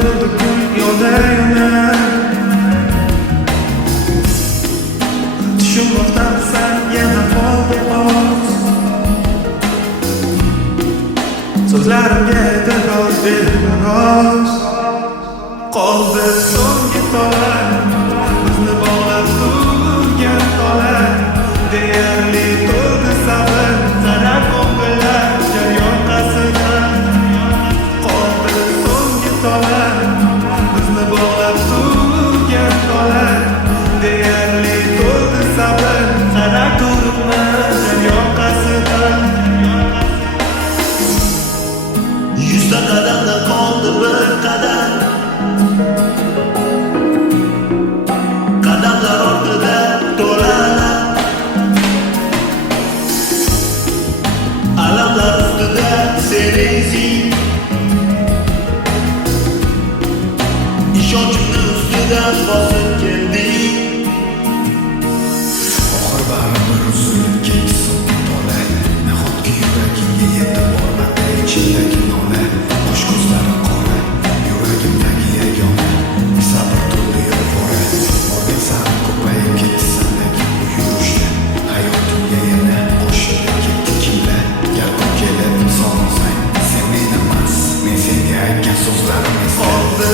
bo'ldi kun yo'lda tushunmoqdamisan yana qoldi oz. So'zlarimga e'tibor ber biroz. Qoldi so'nggi tola, bizni bog'lab turgan tola. Deyarli to'ldi sabr, sana ko'ngillar jaryon qasida. Qoldi so'nggi tola, bizni bog'lab turgan tola. Deyarli to'ldi sabr, sana turibman jaryon qasida. 100 ta qadamda qoldi bir qadam. Qadamlar ortida to'lalar, alamlar ustida sen ezing. Ishonchimni ustidan bosib kelding. Oxir baribir uzilib ketdi so'nggi tola. Nahotki yuragimga yetib bormadi ichimdagi nola. Qo'sh ko'zlari qora, yuragimdagi yagona. Sabr to'ldi yolvora, morgan sari ko'payib ketdi sandagi bu yurishda. Hayotimga yana qo'shilib ketdi kimlar. Galqib kelib inson olsang, sen men emas, men senga aytgan so'zlarim esda. Qoldi